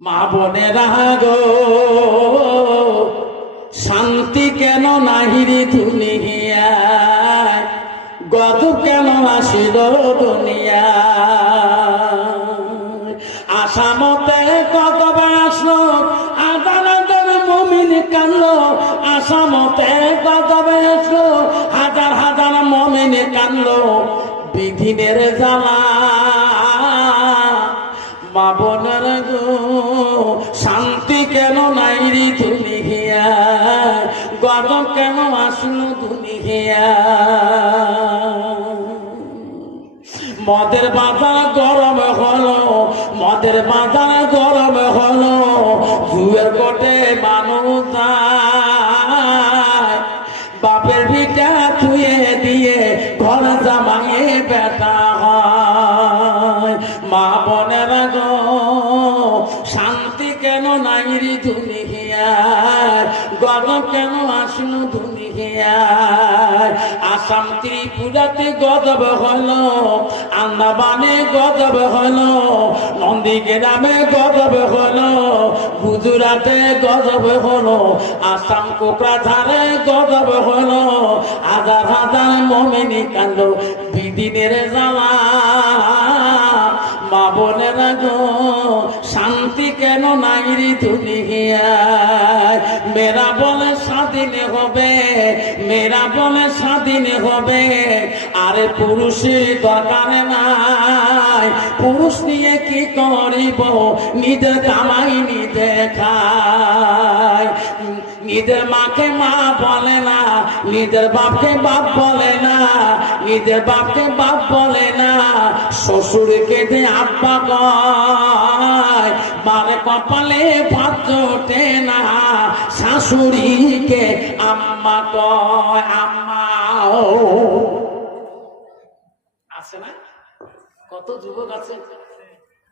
মা বোনেরা গো, শান্তি কেন নাহিরি দুনিয়ায়? গত কেন আসিল দুনিয়া আসামতে কত আসলো আদালতের মমিন কানলো আসামতে কত আসলো, হাজার হাজার মমিন কানলো বিধিনের জ্বালা, মা বোনের গো মদের বাজার গরম হলো, মদের বাজার গরম হলো জুয়ের কোটে মানুষ। বাপের ভিটা থুয়ে দিয়ে ঘর জামাইয়ে বেটা হয়। মা বোনের গো, শান্তি কেন নাই রে দুনিয়ার গরম কেন আসলো দুনিয়ার আসাম ত্রিপুরাতে গজব হলো আন্দামানে গজব হলো নন্দীগ্রামে গজব হলো, গুজরাটে গজব হলো, আসাম কোকরাঝারে গজব হলো, হাজার হাজার মমিনী কান্দ বিদিনের জ্বালা। মা বোনেরা গো, শান্তি কেন নাই দুনিয়ায়? মেরা বলে স্বাধীন হবে মেরা বলে স্বাধীন হবে। আরে পুরুষের দরকার নাই, পুরুষ নিয়ে কি করিব? নিজের কামাই নিজে খায়। নিজের মাকে মা বলে না, নিজের বাপকে বাপ বলে না, নিজের বাপকে বাপ বলে না, শ্বশুরকে যে আব্বা কয়। মারে কপালে ভাত জোটে না, শাশুড়িকে আম্মা কয় আম্মা আছে না? কত যুবক আছে?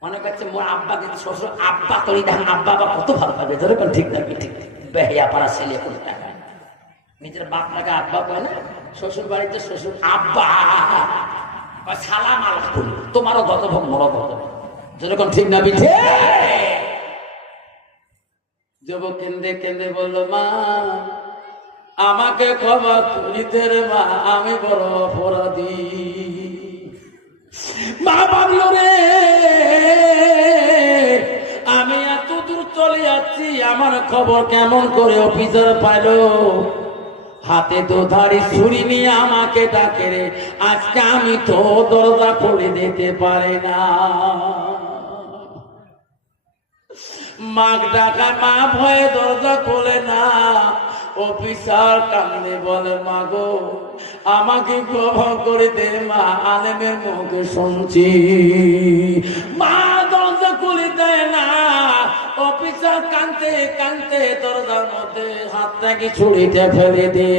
মনে করছে মোর আব্বা কিন্তু শ্বশুর, আব্বা করি দেখেন, আব্বা বা কত ভালো পাবে? ধরে কোন ঠিক থাকবে ঠিক? বেহিয়া পাড়া ছেলে কোনো টাকা? নিজের বাপটাকে আব্বা কয় না? শ্বশুর বাড়িতে শ্বশুর আব্বা। সালাম আলাইকুম, তোমারও গত ভোগ মরো গত যেরকম ঠিক না বিঠে। যুবক কেন্দ্রে কেন্দ্রে বলল, মা, আমাকে ক্ষমা করিতে রে মা, আমি বড় অপরাধী। মা ভাবলো রে, আমি এত দূর চলে যাচ্ছি, আমার খবর কেমন করে অফিসার পাইলো? হাতে দোধারি ছুরি নিয়ে আমাকে ডাকে রে, আজকে আমি তো দরজা খুলে দিতে পারি না। মাগ ডাকা মা ভয়ে দরজা খোলে না। অফিসার কান্দে বলে মা গো আমাকে ক্ষমা করে দে, মা আলেমের মুখে শুনছি। মা দরজা খুলে দেয় না। অফিসার কানতে কানতে দরজার মধ্যে হাতটাকে ছুরিতে ফেলে দে।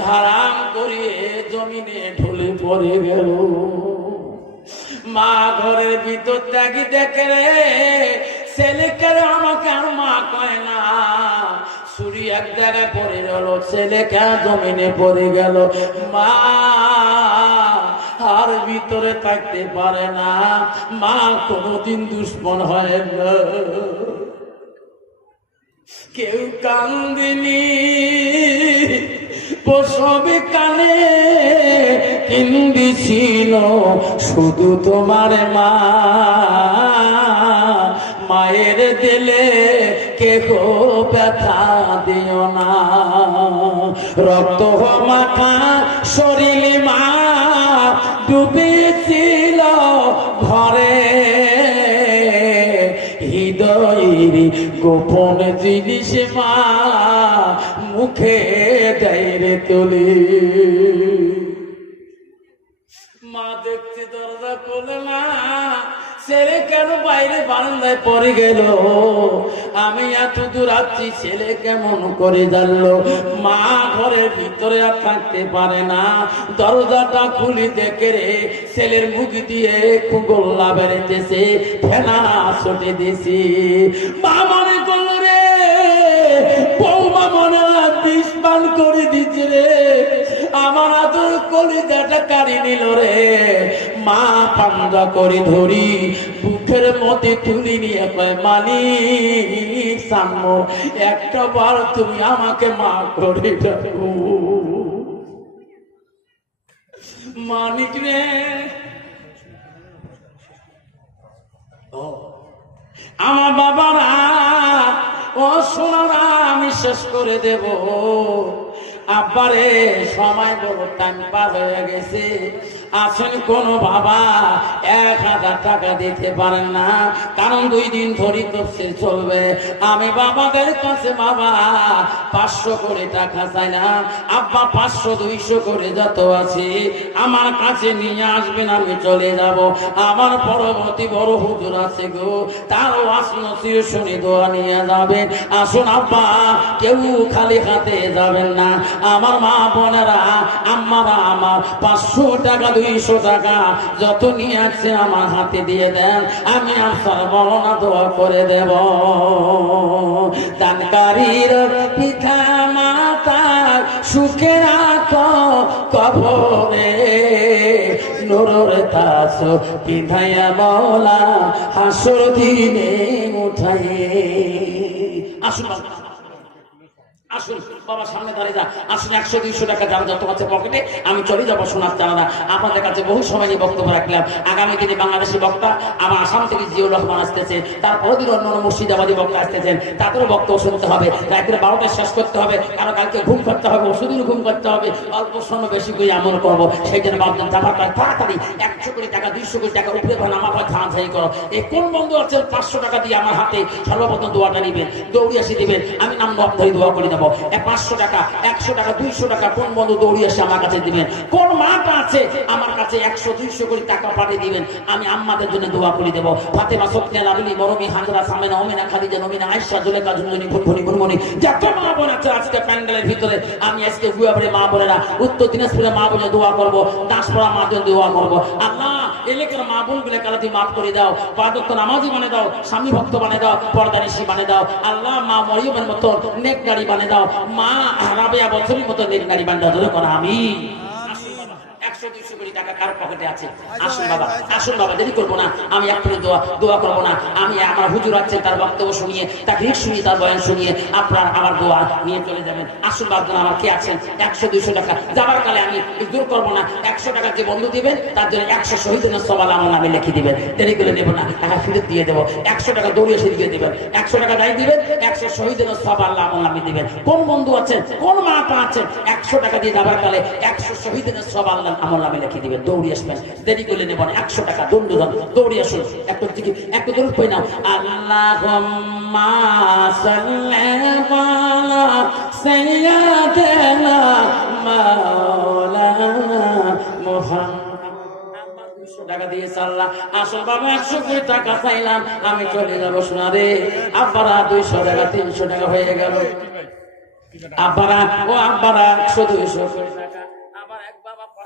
ধারাম করিয়ে জমিনে ঢুলে পড়ে গেল। মা ঘরের ভিতর ত্যাগি দেখে রে ছেলেকে আমাকে আর মা কয় না। এক জায়গায় ছেলেকে জমিনে পড়ে গেল। মা আর ভিতরে থাকতে পারে না। মা কোনোদিন দুশ্মন হয় কেউ কান্দিনি, প্রসবে কানে হিন্দি ছিল শুধু তোমার মা। মায়ের দিলে কে গো ব্যথা দিও না। রক্ত মাখা শরীর মা ডুবেছিল ঘরে। হৃদয়ের গোপন জিনিস মা মুখে ডাইরে তুলি। মা দেখতে দরজা খোলে ছেলে কেন বাইরে বারান্দায় পড়ে গেল? আমি এত দূর আসছি ছেলে কেমন করে জানলো? মা ঘরের ভিতরে আর থাকতে পারে না। দরজাটা খুলি দেখে রে, ছেলের মুখ দিয়ে গোল্লা বেড়েতেছে ফেনা ছটে দিছি মা মনে করল রে, বৌমা মনে বিষ পান করে দিচ্ছে রে। আমার আদর কলিজাটা কাড়ি নিল রে। মা পান্দা করে ধরি। বুকে মুখের মধ্যে তুলি নিয়ে কয় মালিক সাম্য, একটা বার তুমি আমাকে মা করে মালিক রে। আমার বাবারা, ও সোনারা, আমি শেষ করে দেব। আব্বারে, সময় বড় টাইম পার হয়ে গেছে। আসেন কোন বাবা? এক হাজার টাকা দিতে পারেন না। কারণ দুই দিন ধরে তফসিল চলবে। আমি বাবাদের কাছে, বাবা, পাঁচশো করে টাকা চাই না। আব্বা, পাঁচশো, দুইশো করে যত আছে, আমার কাছে নিয়ে আসবেন, আমি চলে যাব। আমার পরবর্তী বড় হুজুর আছে গো, তার ওয়াসন শুনে দোয়া নিয়ে যাবেন। আসুন আব্বা, কেউ খালি হাতে যাবেন না। আমার মা বোনেরা আম্মারা আমার পাঁচশো টাকা, দুইশো টাকা যত নিয়ে আসছে আমার হাতে দিয়ে দেন, আমি আপনার বর্ণনা দোয়া করে দেব দানকারীর পিতা মাতার সুখে রাখো কবরে, নুরুর তাস পিধাইয়া মৌলা হাসর দিনে উঠাই আসুন। আসুন দাঁড়িয়ে আছে বক্তব্য বক্তা আমার আসাম থেকে শুনতে হবে। রাত্রে বারোটায় শেষ করতে হবে। কালকে ঘুম করতে হবে ওষুধের ঘুম করতে হবে। অল্প সময় বেশি করে আমল করব। সেই জন্য যাবার কাজ তাড়াতাড়ি একশো কোটি টাকা, দুইশো কোটি টাকা উপরে আমার খাই করো। এই কোন বন্ধু আছেন পাঁচশো টাকা দিয়ে আমার হাতে সর্বপ্রথম দোয়াটা নিবেন দৌড়ি আসি দিবেন। আমি নাম ধরে দোয়া করে দেবো। পাঁচশো টাকা, একশো টাকা, দুইশো টাকা কোন বন্ধু দৌড়ি এসে আমার কাছে দিবেন? কোন মাটা আছে? আমার কাছে একশো, দুইশো কোটি টাকা পাঠিয়ে দিবেন। আমি আম্মাদের জন্য দোয়া করে দেবো। ফাতেমা সত্যিয়া লাভলি মরমি হাজরা সামেনা, ওমেনা খাদিজা নমিনা আয়সা জুলেকা ঝুনঝুনি ফুনফুনি গুনমনি যত মা বোন আছে আজকে প্যান্ডেলের ভিতরে, আমি আজকে গুয়াবরে মা বোনেরা, উত্তর দিনাজপুরে মা বোনে দোয়া করব দাসপাড়া মা দোয়া করব। আল্লাহ এলাকার মা বোনগুলো কালাতি মাফ করে দাও পাদক্ত নামাজি বানে দাও, স্বামী ভক্ত বানে দাও পর্দানিশি বানে দাও, আল্লাহ মা মরিয়মের মতো নেক গাড়ি বানে দাও, মা রাবেয়া বছরের মতো নেক গাড়ি বানে করো আমি একশো দুইশো কোটি টাকা কার পকেটে আছে। আসুন বাবা আসুন বাবা দেরি করব না। আমি এক্ষুনি দোয়া দোয়া করব না। আমি আমার হুজুর আছে তার বক্তব্য শুনিয়ে তাকে শুনিয়ে তার বয়ান শুনিয়ে আপনার আমার দোয়া নিয়ে চলে যাবেন। আসুন বাবজন আমার কে আছেন? একশো দুইশো টাকা। যাবার কালে আমি দূর করব না। একশো টাকা যে বন্ধু দিবেন তার জন্য একশো শহীদ সবাল আমার নামে লিখে দিবেন। দেরি করে দেবো না টাকা ফেরত দিয়ে দেবো। একশো টাকা দৌড়িয়ে এসে দিয়ে দেবেন। একশো টাকা যাই দিবেন একশো শহীদ সব আল্লাহ আমার নামে দিবেন। কোন বন্ধু আছেন? কোন মাটা আছেন? একশো টাকা দিয়ে যাবার কালে একশো শহীদ সব আল্লাহ আমার নামে লিখে দিবেন দৌড়ি আসবেন। দেরি করে নেবেন একশো টাকা, দণ্ড দান দৌড়ি আসুন। একটু দিকে একটু দৌড় পই নাও। আল্লাহ। আসল বাবা, একশো কোটি টাকা আমি চলে আব্বারা দুইশো টাকা, তিনশো টাকা হয়ে গেল। আব্বারা, ও আব্বারা, একশো দুইশো। টাকা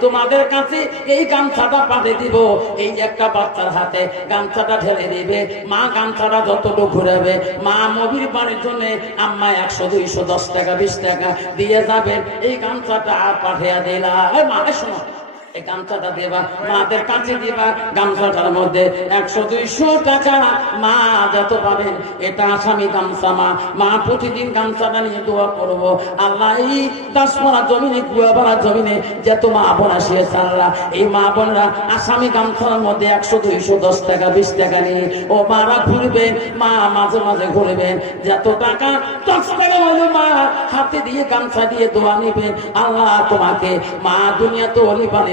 তোমাদের কাছে এই গামছাটা পাঠিয়ে দিব। এই একটা বাচ্চার হাতে গামছাটা ঢেলে দিবে। মা গামছাটা যতটুকু ঘুরাবে, মা মবির বাড়ির জন্য আম্মা একশো, দুইশো, দশ টাকা, বিশ টাকা দিয়ে যাবেন। এই গামছাটা পাঠিয়ে দিলা মা শোনো। এই গামছাটা দেবা, মাদের কাছে দিবা, গামছাটার মধ্যে একশো দুইশো টাকা মা যত পাবেন, এটা আসামি গামছা মা। মা, প্রতিদিন গামছাটা নিয়ে দোয়া করব। আল্লাহ, এই দাসপাড়া জমিনে কুয়াপাড়া জমিনে যত মা বোন আসিয়েছে আল্লাহ এই মা বোনরা আসামি গামছার মধ্যে একশো দুইশো দশ টাকা, বিশ টাকা নিয়ে, ও মারা ঘুরবেন, মা মাঝে মাঝে ঘুরবেন, যত টাকা দশ টাকা হলো মা, হাতে দিয়ে গামছা দিয়ে দোয়া নিবেন। আল্লাহ, তোমাকে মা দুনিয়া তো অলি পানি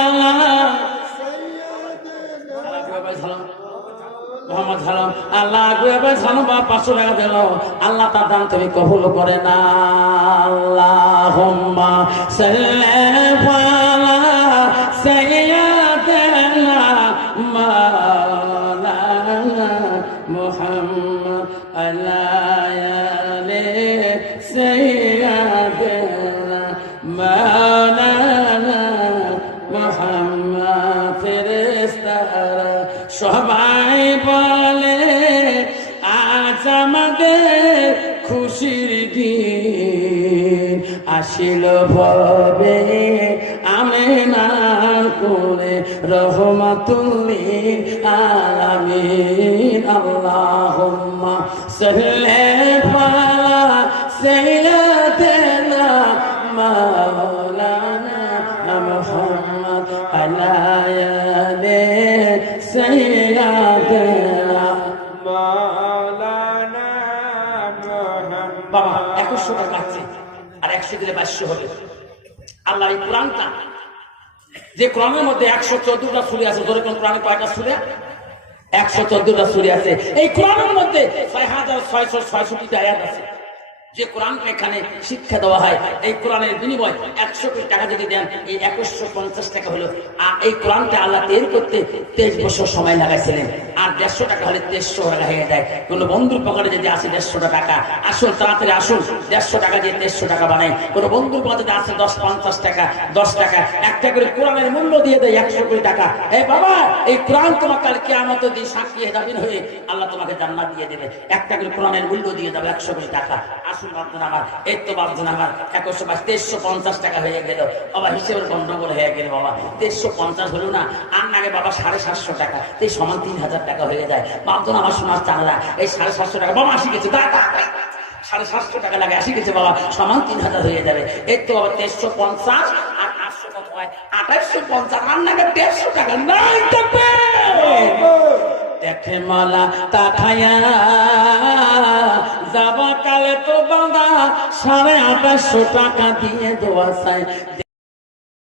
মোহাম্মদ আল্লাহ এবার বা পাঁচশো টাকা দিল আল্লাহ তার দান তুমি কবুল করে না। আল্লাহ মুহাম্মদ ফেরেশতারা। সবাই বলে, আজ আমাদের খুশির দিন। আসিল ভবে আমি না করে রহমাতুল্লি আলামিন, আল্লাহুম্মা সাল্লি দিলে বাস্য হবে আল্লাহ এই কোরআনটা, যে ক্রমের মধ্যে একশো চোদ্দটা সুরি আছে, ধরে কোন কোরআনে কয়টা সুরে? একশো চোদ্দটা সুরে আছে। এই কোরআনের মধ্যে ছয় হাজার ছয়শো ছয়ষট্টিটা আয়াত আছে। যে কোরআনকে এখানে শিক্ষা দেওয়া হয়, এই কোরআনের বিনিময় একশো কোটি টাকা যদি দেন, এই একুশশো পঞ্চাশ টাকা হলো। আর এই কোরআনটা আল্লাহ তৈরি করতে তেইশ বছর সময় লাগাইছিলেন। আর দেড়শো টাকা হলে দেড়শো টাকা হয়ে যায় কোনো বন্ধুর পকেটে যদি আসে দেড়শো টাকা, আসুন, তাড়াতাড়ি আসুন, দেড়শো টাকা দিয়ে দেড়শো টাকা বানাই। কোনো বন্ধুর পকেটে যদি আসে দশ, পঞ্চাশ টাকা, দশ টাকা, একটা করে কোরআনের মূল্য দিয়ে দেয় একশো কোটি টাকা। এই বাবা, এই কোরআন তোমার কাল কেয়ামত দিয়ে সাক্ষী হেদাবিন হয়ে আল্লাহ তোমাকে জান্নাত দিয়ে দেবে। একটা করে কোরআনের মূল্য দিয়ে দেবে একশো কোটি টাকা। বাবজন আমার, এই তো বাবজন আমার। একশো বাইশ তেইশশো পঞ্চাশ টাকা হয়ে গেল। বাবা, হিসেবের গন্ডগোল হয়ে গেল বাবা। তেইশশো পঞ্চাশ হলো না, আর বাবা সাড়ে সাতশো টাকা এই সমান তিন হাজার টাকা হয়ে যায়। বাবজন আমার সোনার চাঁদা এই সাড়ে সাতশো টাকা, বাবা আসি গেছে। সাড়ে সাতশো টাকা লাগে আসি গেছে বাবা, সমান তিন হাজার হয়ে যাবে। এই তো বাবা পঞ্চাশ, আর আটশো কত হয়? আঠাশশো পঞ্চাশ, আর নাগে দেড়শো টাকা, নাই দেখে মালা তাকায়া যাবা কালে তো বাবা সাড়ে আঠাশশো টাকা দিয়ে দেওয়া চাই।